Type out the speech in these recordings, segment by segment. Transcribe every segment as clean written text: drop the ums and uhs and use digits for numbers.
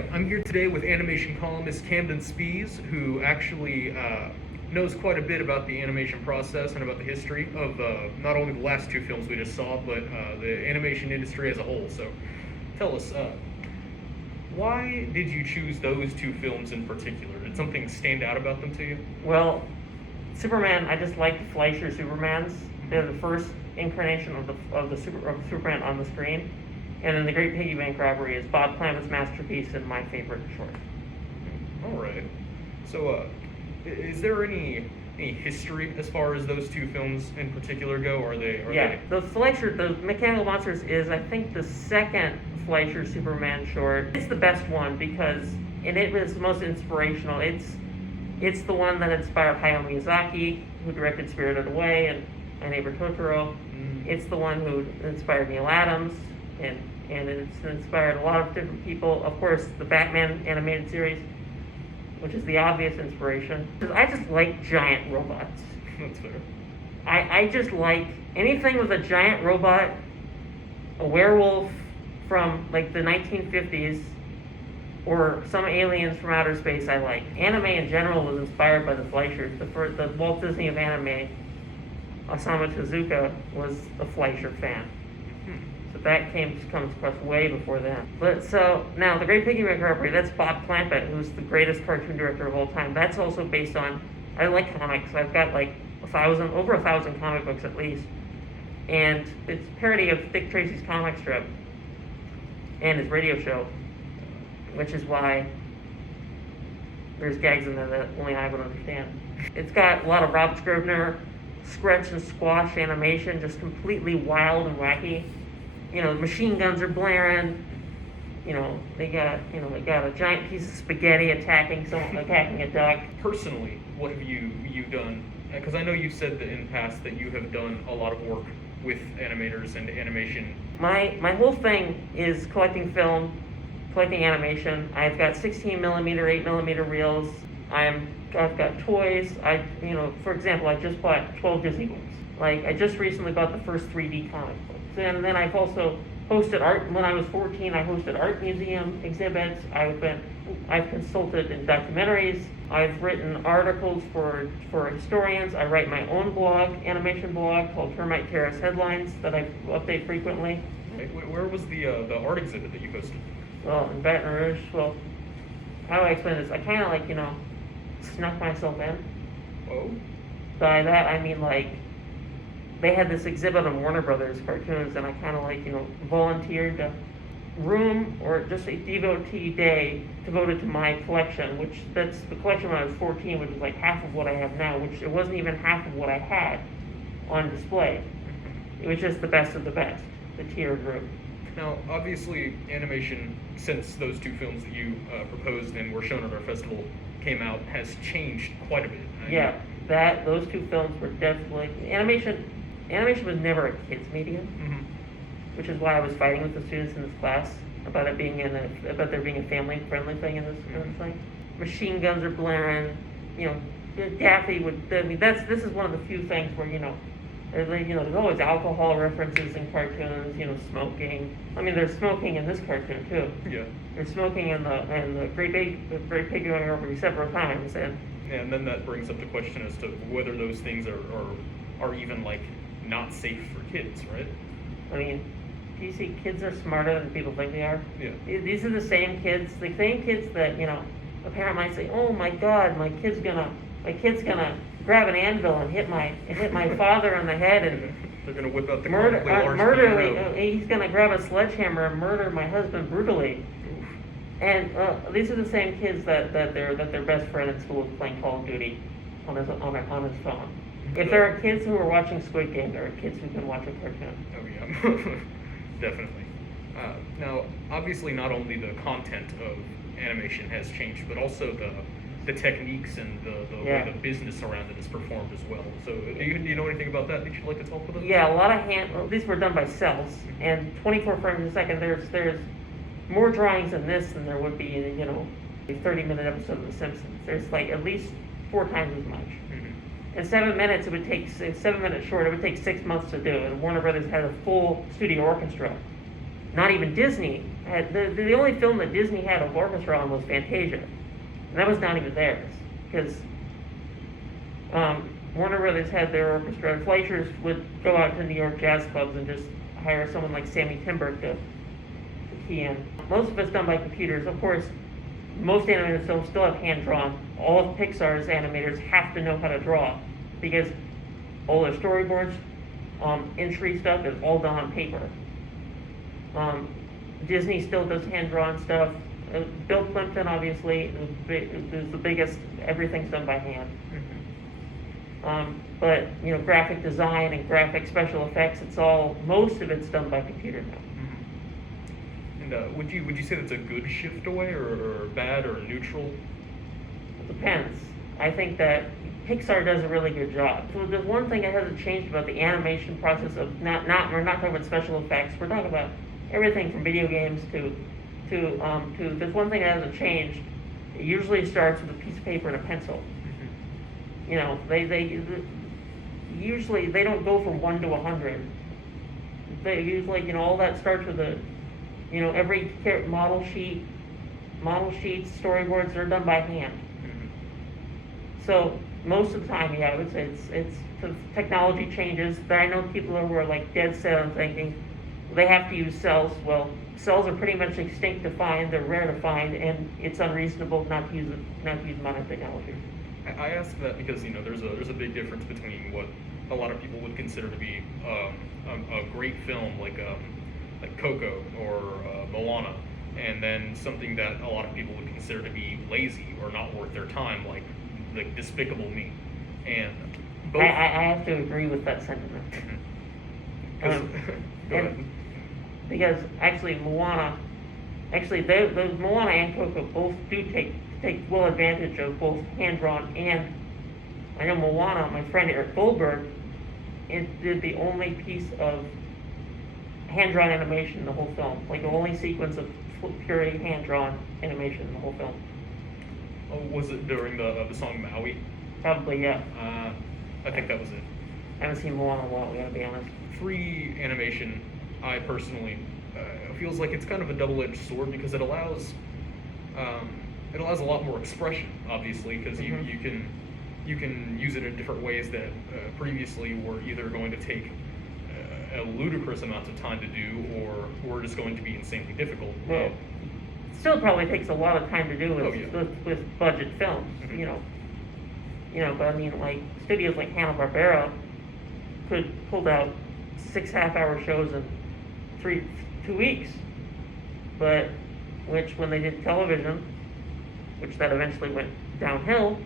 Alright, I'm here today with animation columnist Kamden Spies, who actually knows quite a bit about the animation process and about the history of not only the last two films we just saw, but the animation industry as a whole. So tell us, why did you choose those two films in particular? Did something stand out about them to you? Well, Superman, I just like the Fleischer Supermans. They're the first incarnation of Superman on the screen. And then The Great Piggy Bank Robbery is Bob Clampet's masterpiece and my favorite short. Alright. So, is there any history as far as those two films in particular go? The Fleischer, the Mechanical Monsters is, I think, the second Fleischer Superman short. It's the best one because it was the most inspirational. It's the one that inspired Hayao Miyazaki, who directed Spirited Away and My Neighbor Totoro. It's the one who inspired Neil Adams, and it's inspired a lot of different people. Of course, the Batman animated series, which is the obvious inspiration. I just like giant robots. That's fair. I just like anything with a giant robot, a werewolf from like the 1950s, or some aliens from outer space I like. Anime in general was inspired by the Fleischers. The Walt Disney of anime, Osamu Tezuka, was a Fleischer fan. So that comes across way before then. But so now The Great Piggy Bank Robbery, that's Bob Clampett, who's the greatest cartoon director of all time. That's also based on, I like comics. I've got like over 1,000 comic books at least. And it's a parody of Dick Tracy's comic strip and his radio show, which is why there's gags in there that only I would understand. It's got a lot of Rob Scribner scratch and squash animation, just completely wild and wacky. You know, machine guns are blaring. You know, they got a giant piece of spaghetti attacking a duck. Personally, what have you done? Because I know you've said that in the past that you have done a lot of work with animators and animation. My whole thing is collecting film, collecting animation. I've got 16 millimeter, 8 millimeter reels. I've got toys. For example, I just bought 12 Disney books. Like, I just recently bought the first 3D comic books. And then I've also hosted art. When I was 14, I hosted art museum exhibits. I've consulted in documentaries. I've written articles for historians. I write my own blog, animation blog, called Termite Terrace Headlines, that I update frequently. Where was the art exhibit that you hosted? Well, in Baton Rouge. Well, how do I explain this? I kind of snuck myself in. Oh? By that I mean they had this exhibit on Warner Brothers cartoons, and I kind of volunteered to room or just a devotee day devoted to my collection, that's the collection when I was 14, which is like half of what I have now, which it wasn't even half of what I had on display. It was just the best of the best, the tier group. Now, obviously, animation, since those two films that you proposed and were shown at our festival came out, has changed quite a bit. Those two films were definitely Animation was never a kids medium, which is why I was fighting with the students in this class about there being a family-friendly thing in this thing. Machine guns are blaring. Daffy would. This is one of the few things where there's always alcohol references in cartoons. Smoking. I mean, there's smoking in this cartoon too. Yeah. There's smoking in the Great Pig going over several times, and then that brings up the question as to whether those things are even not safe for kids, right? I mean, do you see kids are smarter than people think they are? Yeah. These are the same kids that, a parent might say, "Oh my God, my kid's gonna grab an anvil and hit my father on the head and they're gonna whip out the murder. He's gonna grab a sledgehammer and murder my husband brutally." And these are the same kids that their best friend at school is playing Call of Duty on his phone. If there are kids who are watching Squid Game, there are kids who can watch a cartoon. Oh yeah, definitely. Now, obviously, not only the content of animation has changed, but also the techniques and the way the business around it is performed as well. So, do you know anything about that? Would you like to talk with us? Yeah, a lot of these were done by cells, and 24 frames a second. There's more drawings in this than there would be in a 30-minute episode of The Simpsons. There's at least 4 times as much. In 7 minutes, it would take 7 minutes short. It would take 6 months to do. And Warner Brothers had a full studio orchestra. Not even Disney the only film that Disney had an orchestra on was Fantasia, and that was not even theirs because Warner Brothers had their orchestra. Fleischers would go out to New York jazz clubs and just hire someone like Sammy Timber to key in. Most of it's done by computers. Of course, most animated films still have hand drawn. All of Pixar's animators have to know how to draw because all their storyboards, entry stuff is all done on paper. Disney still does hand drawn stuff. Bill Clinton obviously is the biggest. Everything's done by hand. But graphic design and graphic special effects, most of it's done by computer now. And would you say that's a good shift away, or bad, or neutral? It depends. I think that Pixar does a really good job. So there's one thing that hasn't changed about the animation process of we're not talking about special effects. We're talking about everything from video games to there's one thing that hasn't changed. It usually starts with a piece of paper and a pencil. They usually they don't go from 1 to 100. They usually all that starts with every model sheets, storyboards are done by hand. So most of the time, I would say it's the technology changes. But I know people who are like dead set on thinking they have to use cells. Well, cells are pretty much extinct to find. They're rare to find, and it's unreasonable not to use modern technology. I ask that because there's a big difference between what a lot of people would consider to be a great film like Coco or Moana, and then something that a lot of people would consider to be lazy or not worth their time, like Despicable Me. And both. I have to agree with that sentiment. Go ahead. Because actually Moana and Coco both do take full advantage of both hand-drawn and, I know Moana, my friend Eric Goldberg, did the only piece of hand-drawn animation in the whole film, like the only sequence of purely hand-drawn animation in the whole film. Oh, was it during the song Maui? Probably, yeah. I think that was it. I haven't seen Moana in a while, we gotta be honest. Free animation, I personally feels like it's kind of a double-edged sword because it allows a lot more expression, obviously, because you can use it in different ways that previously were either going to take a ludicrous amount of time to do, or were just going to be insanely difficult. Well, it still probably takes a lot of time to do with budget films, But I mean, like studios like Hanna-Barbera pulled out 6 half-hour shows in 2 weeks, but when they did television, which that eventually went downhill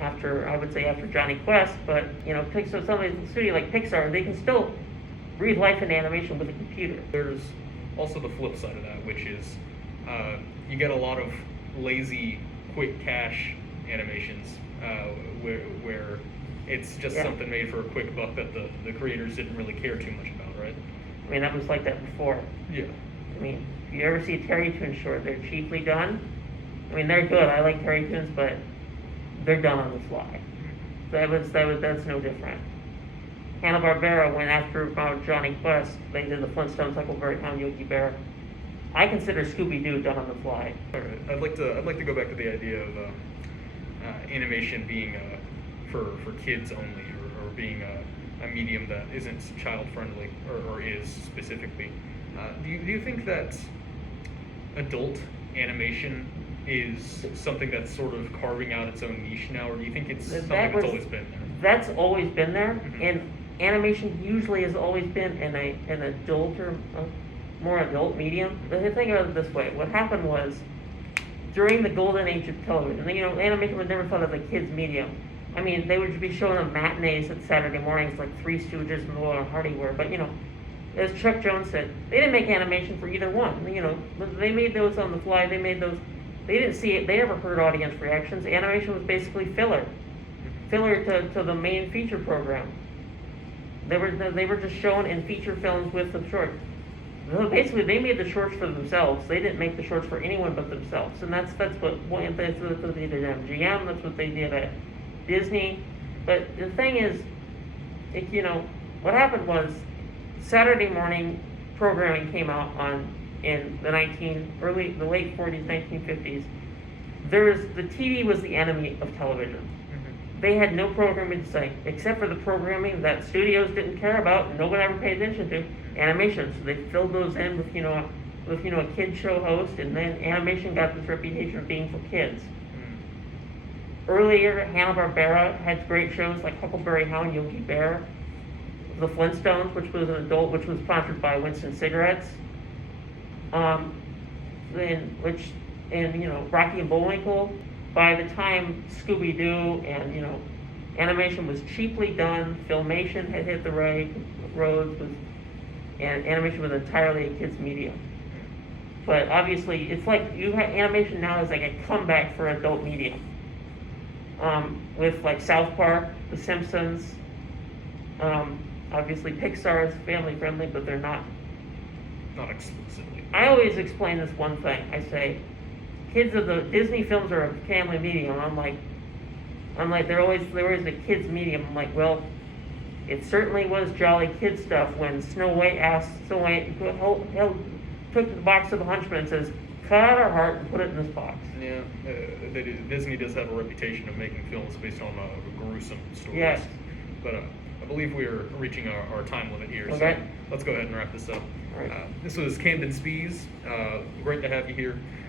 after Johnny Quest, but Pixar, some of the studio like Pixar, they can still breathe life into animation with a computer. There's also the flip side of that, which is you get a lot of lazy, quick cash animations where it's just something made for a quick buck that the creators didn't really care too much about, right? I mean, that was like that before. Yeah. I mean, if you ever see a Terry Toons short, they're cheaply done. I mean, they're good. I like Terry Toons, but they're done on the fly. That's no different. Hanna-Barbera went after Johnny Quest. They did the Flintstones, Huckleberry Hound, Yogi Bear. I consider Scooby-Doo done on the fly. All right. I'd like to go back to the idea of animation being for kids only, or being a medium that isn't child friendly, or is specifically. Do you think that adult animation is something that's sort of carving out its own niche now, or do you think it's something that's always been there? That's always been there, and animation usually has always been an adult or more adult medium. But think about it this way: what happened was, during the golden age of television, animation was never thought of as a kids' medium. I mean, they would be showing on matinees at Saturday mornings, like Three Stooges and Laurel and Hardy were. But as Chuck Jones said, they didn't make animation for either one. They made those on the fly. They made those. They didn't see it. They never heard audience reactions. Animation was basically filler to the main feature program. They were just shown in feature films with the short. So basically, they made the shorts for themselves. They didn't make the shorts for anyone but themselves. And that's what they did at MGM. That's what they did at Disney. But the thing is, what happened was Saturday morning programming came out in the late 40s, 1950s, the TV was the enemy of television. Mm-hmm. They had no programming to say, except for the programming that studios didn't care about and no one ever paid attention to, animation. So they filled those in with a kid show host, and then animation got this reputation of being for kids. Earlier, Hanna-Barbera had great shows like Huckleberry Hound, Yogi Bear, The Flintstones, which was an adult, which was sponsored by Winston Cigarettes, Rocky and Bullwinkle. By the time Scooby-Doo and animation was cheaply done, Filmation had hit the roads, and animation was entirely a kids' medium. But obviously, it's like animation now is like a comeback for adult media. With like South Park, The Simpsons. Obviously, Pixar is family friendly, but they're not. Not exclusively. I always explain this one thing. I say, kids of the Disney films are a family medium. I'm like they're always a kids medium. I'm like, well, it certainly was jolly kid stuff when Snow White took the box of the Hunchman and says, cut out our heart and put it in this box. Yeah, Disney does have a reputation of making films based on gruesome stories. Yes. But I believe we are reaching our time limit here, Okay. so let's go ahead and wrap this up. All right. This was Kamden Spies. Great to have you here.